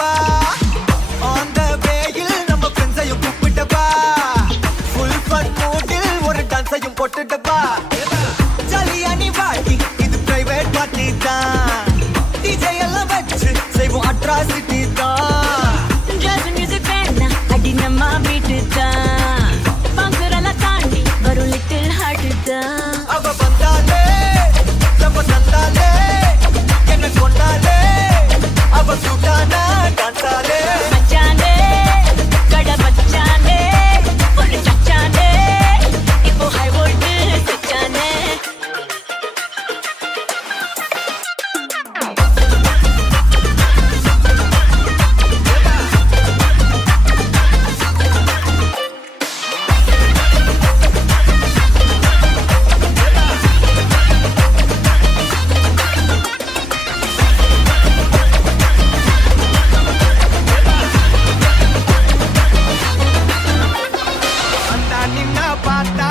வா on the வேயில் நம்ம ஃப்ரெண்ட்ஸையும் கூப்பிட்டவா full fun மூடில் ஒரு டான்ஸையும் போட்டுட்டவா ஜாலியா நீ வாடி இது பிரைவேட் பார்ட்டி தான் டிஜே எல்லாம் வச்சு செய்வோம் அட்ராசிட்டி தான் ஜாஸ் மியூசிக் வேணா அடி நம்ம வீட்டு தான் பாங்குறலாம் தாண்டி வரும் லிட்டில் ஹார்ட் தான் அவ வந்தாலே நம்ம தந்தாலே என்ன கொண்டாலே அவ சுட்டானா டான்ஸாலே மச்சானே கட மச்சானே ஒரு சச்சானே இப்போ ஹை வோல்ட் சச்சானே வந்தா நின்னா பார்த்தா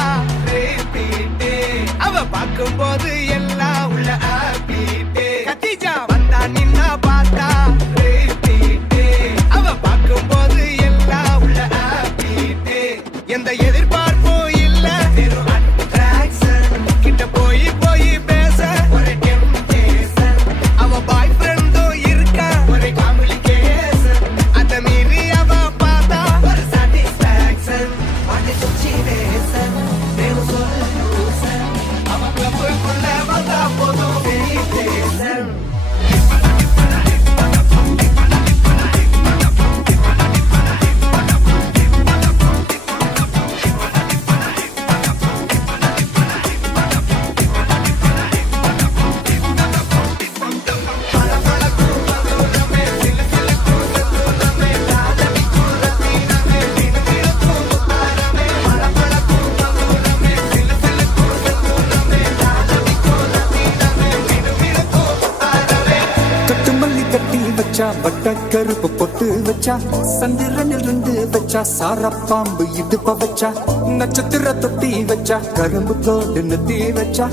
repeat. அவ பார்க்கும்போது எல்லாம் உள்ள happy. கத்திஜா வந்தா நின்னா பார்த்தா repeat. அவ பார்க்கும்போது எல்லாம் உள்ள happy. எந்த எதிர்பார்ப்பும் இல்ல வெறும் attraction. கிட்ட போய் போய் பேச ஒரு temptation. அவ பாய் ஃப்ரெண்டும் இருக்கா ஒரு complication. அத மீறி அவ பார்த்தா ஒரு satisfaction. வாடி சுச்சினேசன் வேணும் சொல்யூஷன். அவ கிளப்புக்குள்ள வந்தா போதும் celebration. கட்டு மல்லி கட்டி வச்சா வட்ட கருப்பு பொட்டு வச்சா சந்திரனில் இருந்து வச்சா சார பாம்பு இடுப்ப வச்சா நட்சத்திர தொட்டி வச்சா கரும்பு தோடு நெத்தி வச்சா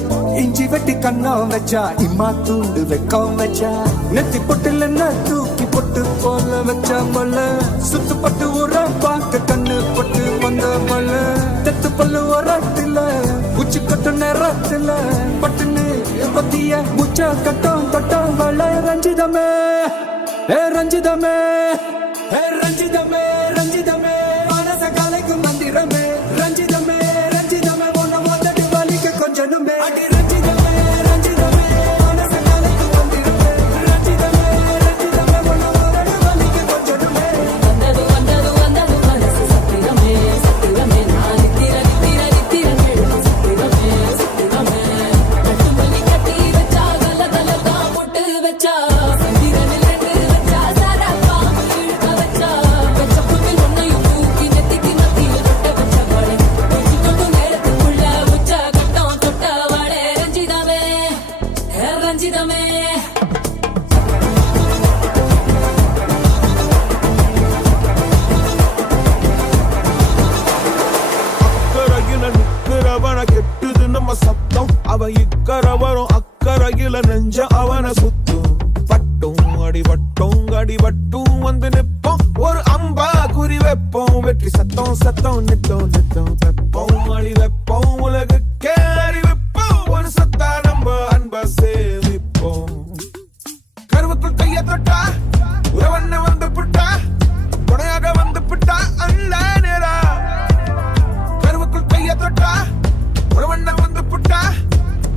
இஞ்சி வெட்டி கண்ணம் வச்சா இம்மா தூண்டு வெக்கம் வச்சா நெத்தி பொட்டுல தூக்கி பொட்டு போல வச்சா மல்ல சுத்து பட்டு உர பார்க்க கண்ணு பொட்டு வந்த மல்ல தெத்து பல்லு உரத்துல உச்சி கட்டு நேரத்துல பட்டுன்னு பத்திய முச்ச கட்டம் கட்டம் வள ரஞ்சிதமே ஏ ரஞ்சிதமே ஏ ரஞ்சிதமே ரஞ்சிதமே மனச கலைக்கும் மந்திரமே ரஞ்சிதமே ரஞ்சிதமே உன்னை மொத்தடி வலிக்க கொஞ்சனுமே அடி ரஞ்சிதமே ரஞ்சிதமே மனச கலைக்கும் மந்திரமே ரஞ்சிதமே ரஞ்சிதமே உன்னை மொத்தடி வலிக்க கொஞ்சனுமே வந்தது வந்தது வந்தது மனசு சத்திரமே சத்திரமே நான் நித்திர நித்திர நித்திர கேள்வி சத்திரமே சத்திரமே கட்டு மல்லி கட்டி வச்சா கல கல தான் போட்டு வச்சா சந்திரனில் ரெண்டு வச்சா சாரா பாம்பு இழுக்க வச்சா வச்ச புண்ணில் ஒன்னையும் தூக்கி நெத்திக்கு நத்தியில் தொட்ட வச்ச வாழை உச்சி தொட்டு நேரத்துக்குள்ள உச்ச கட்டம் தொட்ட வாழை ரஞ்சிதமே ரஞ்சிதமே அக்கறையில நிக்கிறவன கெட்டுது நம்ம சத்தம் அவ இக்கரை வரும் அக்கறையில நெஞ்ச அவன சுத்தும் பட்டும் அடிபட்டும் வந்து நிப்போம் ஒரு அம்பா குறி வைப்போம் வெற்றி சத்தம் சத்தம் நித்தம் நித்தம் வெப்போம் அடி வைப்போம் உலகுக்கே அறிவிப்போம் ஒரு சத்தா நம்ம அன்ப சேமிப்போம் கருவுக்குள் கைய தொட்டா உறவண்ண வந்து புட்டா துணையாக வந்து புட்டா அல்ல நேரா கருவுக்குள் கைய தொட்டா உறவண்ண வந்து புட்டா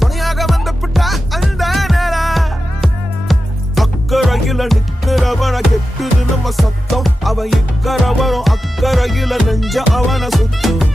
துணையாக வந்து புட்டா அந்த நேரா அக்கறையில நிக்கிறவன கெட்டுது நம்ம சத்தம் அவ இக்கரை வரும் அக்கறையில நெஞ்ச அவன சுத்தும்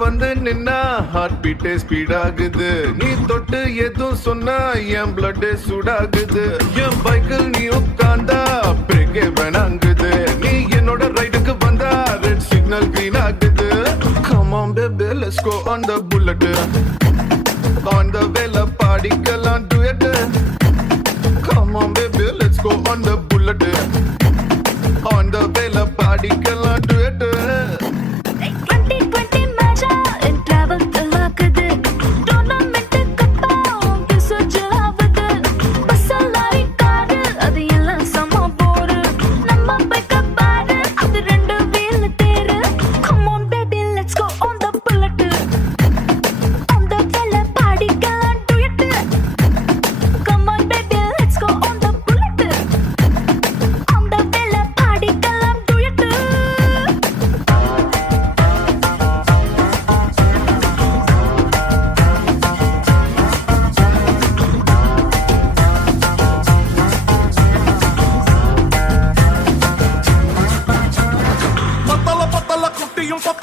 வந்து நின்னா ஹார்ட் பீட்டே ஸ்பீட் ஆகுது நீ தொட்டு எதுவும் சொன்னா என் பிளட் சூடாகுது என் பைக்கில் நீ உட்கார்ந்தா பிரேக்கே வேணாங்குது நீ என்னோட ரைடுக்கு வந்தா ரெட் சிக்னல் கிரீன் ஆகுது come on baby let's go on the bullet on the வேல பாடிக்கலாம் duet come on baby let's go on the bullet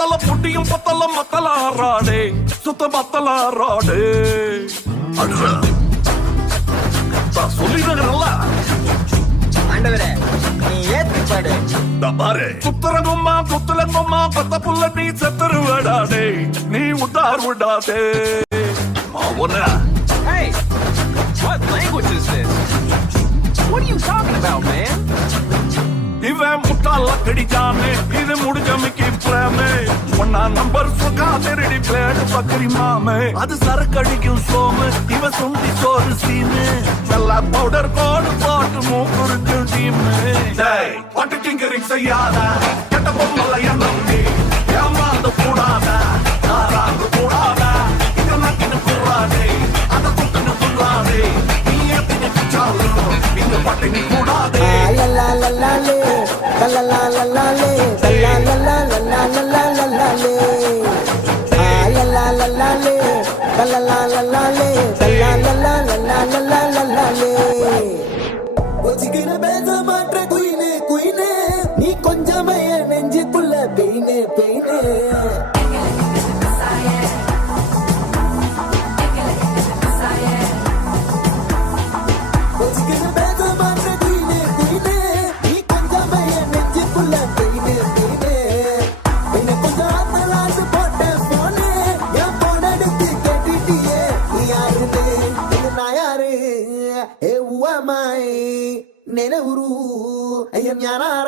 பத்தல புட்டியும் பத்தல மத்தல ஆறாடே சுத்த மத்தல ஆறாடே சொல்லிடுறல ஆண்டவரே நீ ஏத்தி பாடு பாரு புத்தரங்கம்மா புத்தலங்கம்மா பத்த புள்ள நீ செத்துருவடாடே நீ உட்டார் விடாதே அவன Hey, what language is this? What are you talking about, man? இவன் முட்டாள கடிச்சானே இது முடிஞ்ச மிக்கி பிரேமே ஒன்னா நம்பர் சுகா திருடி பிளேடு பக்கரி மாமே அது சரக்கடிக்கும் சோமு இவன் சுண்டி சோறு சீனு நல்லா பவுடர் கோடு போட்டு மூக்குறிஞ்சும் டீமு பட்டு டிங்கரிங் செய்யாத கெட்ட பொம்மல எண்ணி ஏமாந்து கூடாத நாராந்து கூடாத இங்க நக்கிட்டு கூடாதே அதை குட்டுன்னு துள்ளாதே நீ ஏத்திட்டு பிச்சாலும் இங்க பட்டினி கூடாதே நீ கொஞ்சமே நெஞ்சுக்குள்ள பெயினே பெயினே ನೆನವರು ಅಯ್ಯ ಜ್ಞಾನಾರ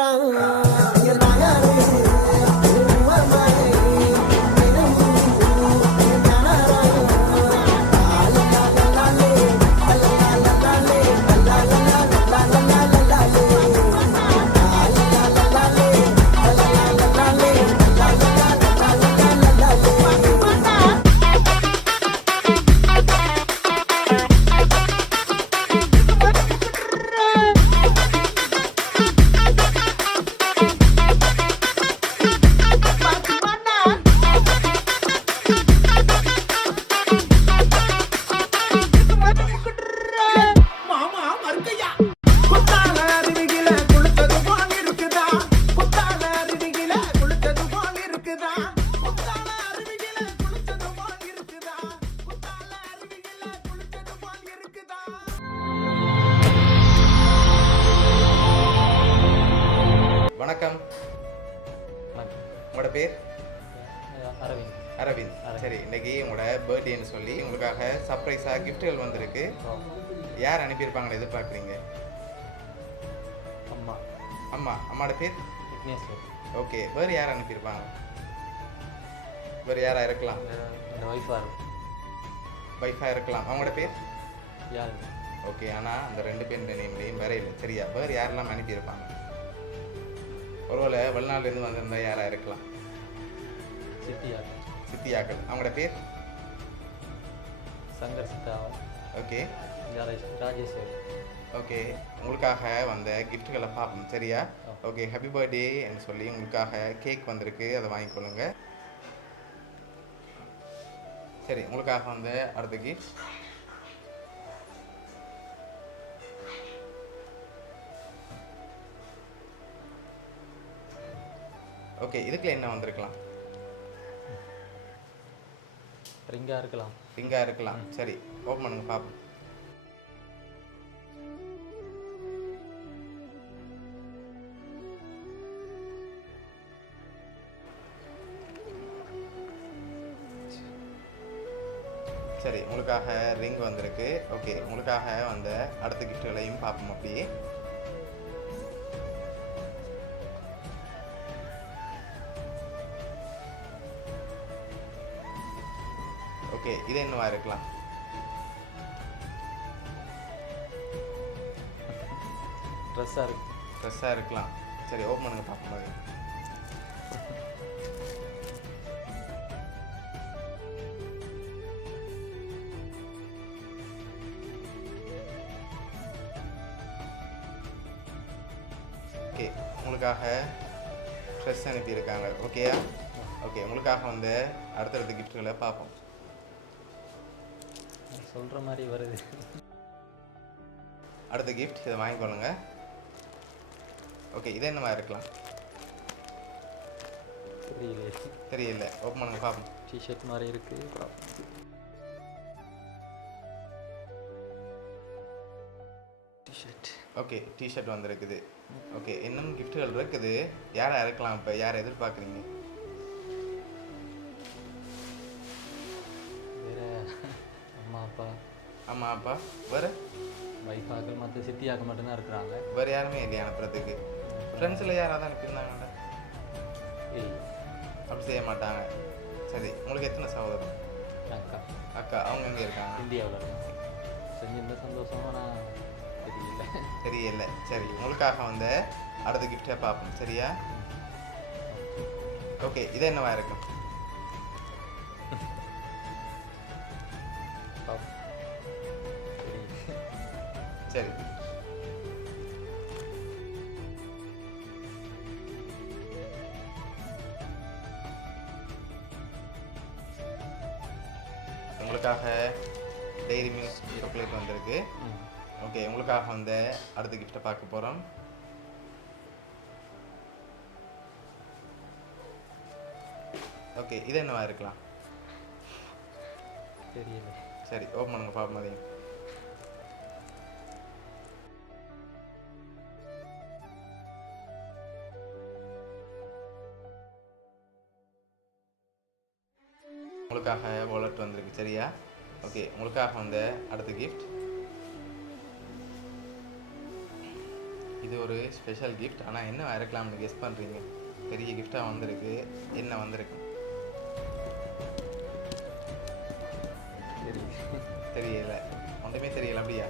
வணக்கம். உங்களோட பேர்? அரவிந்த். அரவிந்த். சரி, இன்னைக்கு உங்களோட பர்த்டேன்னு சொல்லி உங்களுக்காக சர்ப்ரைஸாக கிஃப்ட்டுகள் வந்திருக்கு. யார் அனுப்பியிருப்பாங்களே எதிர்பார்க்குறீங்க? அம்மா. அம்மாவோட பேர்? விக்னேஸ்வர். ஓகே, வேறு யார் அனுப்பியிருப்பாங்க? வேறு யாராக இருக்கலாம்? இந்த ஒய்ஃபாக இருக்கும். ஒய்ஃபாக இருக்கலாம். அவங்களோட பேர்? யார்? ஓகே, ஆனால் அந்த 2 பேர் நேம்லேயும் வேற இல்லை. சரியா? வேறு யாரெல்லாம் அனுப்பியிருப்பாங்க? ஒருவேளை வெளிநாட்டிலேருந்து வந்திருந்தா யாராக இருக்கலாம்? சித்தியாக்கள். அவங்களோட பேர்? சங்கர் சித்தாவா. ஓகே. ராஜேஸ்வரி. ஓகே, உங்களுக்காக வந்த கிஃப்ட்டுகளை பார்ப்போம். சரியா? ஓகே, ஹாப்பி பர்த்டேன்னு சொல்லி உங்களுக்காக கேக் வந்திருக்கு, அதை வாங்கிக்கொள்ளுங்க. சரி, உங்களுக்காக வந்த அடுத்த கிஃப்ட் ஓகே, இதுக்குள்ள என்ன வந்திருக்கலாம்? ரிங்காக இருக்கலாம். ரிங்காக இருக்கலாம். சரி, ஓப்பன் பண்ணுங்க பார்ப்போம். சரி, உங்களுக்காக ரிங் வந்திருக்கு. ஓகே, உங்களுக்காக வந்த அடுத்த கிஃப்ட்டுகளையும் பார்ப்போம். அப்படியே ஓகே, இது என்னவா இருக்கலாம்? ட்ரெஸ்ஸாக இருக்கலாம். சரி, ஓப்பன் பண்ணுங்க பார்க்கும்போது. ஓகே, உங்களுக்காக ட்ரெஸ் அனுப்பியிருக்காங்க. ஓகேயா? ஓகே, உங்களுக்காக வந்து அடுத்தடுத்த கிஃப்ட்டுகளை பார்ப்போம். சொல்கிற மாதிரி வருது. அடுத்த கிஃப்ட், இதை வாங்கிக்கொள்ளுங்க. ஓகே, இது என்னவா இருக்கலாம்? தெரியல. தெரியல. ஓப்பன் பண்ணுங்க பார்ப்போம். டிஷர்ட் மாதிரி இருக்கு. டிஷர்ட். ஓகே, டிஷர்ட் வந்திருக்குது. ஓகே, இன்னும் கிஃப்ட்டுகள் இருக்குது. யாரை இறக்கலாம்? இப்போ யாரை எதிர்பார்க்குறீங்க? வேற அம்மா அப்பா அம்மா அப்பா வேறு வைஃபாக்கள் மற்ற சித்தியாக்கள் மட்டும்தான் இருக்கிறாங்க. வேறு யாருமே இல்லையா அனுப்புறதுக்கு? ஃப்ரெண்ட்ஸில் யாராவது அனுப்பியிருந்தாங்கடா? இல்லை. அப்படி செய்ய மாட்டாங்க. சரி, உங்களுக்கு எத்தனை சகோதரர்? அக்கா அக்கா. அவங்க எங்கே இருக்காங்க? இந்தியாவில் இருக்காங்க. செஞ்சிருந்த சந்தோஷமா நான் தெரியல. தெரியல. சரி, உங்களுக்காக வந்து அடுத்த கிஃப்டை பார்ப்போம். சரியா? ஓகே, இது என்னவா இருக்கும்? சரி, உங்களுக்காக டெய்ரி மில்க் சாக்லேட் வந்திருக்கு. ஓகே, உங்களுக்காக வந்து அடுத்த கிஃப்டை பார்க்க போகிறோம். ஓகே, இது என்னவா இருக்கலாம்? தெரியல. சரி, ஓப்பன் பண்ணுங்க பார்ப்போம். அதையும் உங்களுக்காக வாலெட் வந்திருக்கு. சரியா? ஓகே, உங்களுக்காக வந்து அடுத்த கிஃப்ட். இது ஒரு ஸ்பெஷல் கிஃப்ட். ஆனால் என்ன இருக்கலாம்னு கெஸ் பண்ணுறீங்க? பெரிய கிஃப்டாக வந்திருக்கு. என்ன வந்திருக்கு? தெரியல. ஒன்றுமே தெரியல. அப்படியா?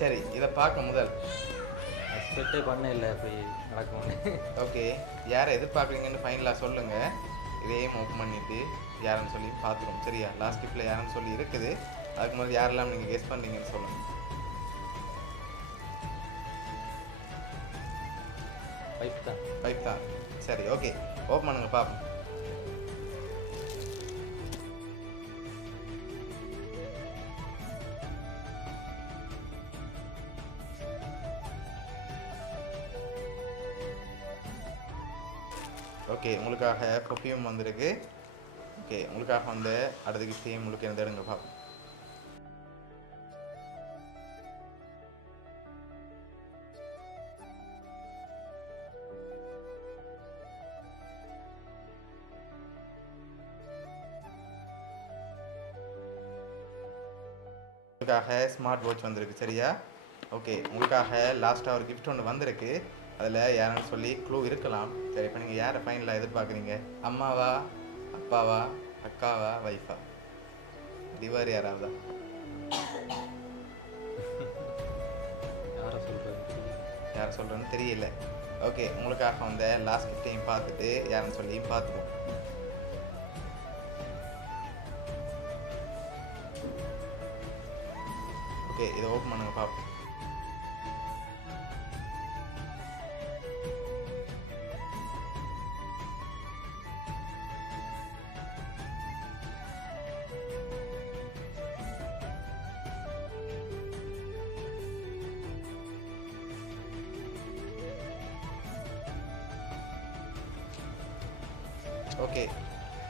சரி, இதை பார்க்க முதல் எக்ஸ்பெக்டே பண்ண இல்லை அப்படி நடக்கும்னு. ஓகே, யாரை எதிர்பார்க்குறீங்கன்னு ஃபைனலாக சொல்லுங்கள். இதையும் ஓப்பன் பண்ணிவிட்டு யாருன்னு சொல்லி பார்த்துருவோம். சரியா? லாஸ்ட் கிஃப்டில் யாருன்னு சொல்லி இருக்குது. அதுக்கு முதல்ல யாரெல்லாம் நீங்கள் கெஸ் பண்ணீங்கன்னு சொல்லுங்கள். வைஃப் தான். சரி, ஓகே, ஓப்பன் பண்ணுங்க பார்ப்போம். ஓகே, உங்களுக்காக பர்ஃப்யூம் வந்திருக்கு. ஓகே, உங்களுக்காக வந்து அடுத்த கிஃப்டையும் உங்களுக்கு எந்த எடுங்க பார்ப்போம். உங்களுக்காக ஸ்மார்ட் வாட்ச் வந்திருக்கு. சரியா? ஓகே, உங்களுக்காக லாஸ்ட்டாக ஒரு கிஃப்ட் ஒன்று வந்திருக்கு. அதில் யாருன்னு சொல்லி க்ளூ இருக்கலாம். சரி, இப்போ நீங்கள் யாரை ஃபைனலாக எதிர்பார்க்குறீங்க? அம்மாவா, அப்பாவா, அக்காவா, வைஃபா? டிவர் யாராவதா? யாரை சொல்கிறேன்னு தெரியல. ஓகே, உங்களுக்காக வந்து லாஸ்ட் கிஃப்டையும் பார்த்துட்டு யாருன்னு சொல்லியும் பார்த்துருவோம். ஓகே, இதை ஓப்பன் பண்ணுங்க பார்ப்போம். Okay,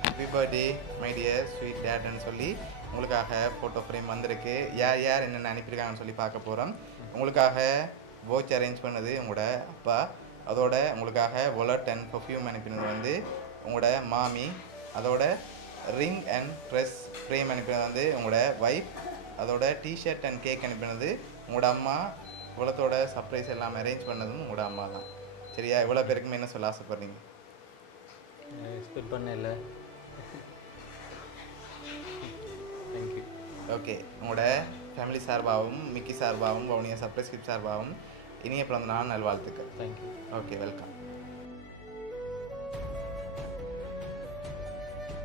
happy birthday my dear sweet டேட்னு சொல்லி உங்களுக்காக ஃபோட்டோ ஃப்ரேம் வந்திருக்கு. யார் யார் என்னென்ன அனுப்பியிருக்காங்கன்னு சொல்லி பார்க்க போகிறோம். உங்களுக்காக வாட்ச் அரேஞ்ச் பண்ணது உங்களோட அப்பா. அதோட உங்களுக்காக வாலெட் அண்ட் பர்ஃப்யூம் அனுப்பினது வந்து உங்களோட மாமி. அதோட ரிங் அண்ட் ட்ரெஸ் ஃப்ரேம் அனுப்பினது வந்து உங்களோட ஒய்ஃப். அதோட டிஷர்ட் அண்ட் கேக் அனுப்பினது உங்களோட அம்மா. இவ்வளோத்தோட சர்ப்ரைஸ் எல்லாம் அரேஞ்ச் பண்ணதும் உங்களோட அம்மா தான். சரியா? இவ்வளோ பேருக்குமே என்ன சொல்ல ஆசைப்பட்றீங்க? எக்ஸ்பெக்ட் பண்ண இல்லை. தேங்க்யூ. ஓகே, உங்களோட ஃபேமிலி சார்பாகவும் மிக்கி சார்பாகவும் வவுனியா சர்ப்ரைஸ் கிஃப்ட் சார்பாகவும் இனிய பிறந்த நாள் நல்வாழ்த்துக்கள். தேங்க்யூ. Okay, welcome.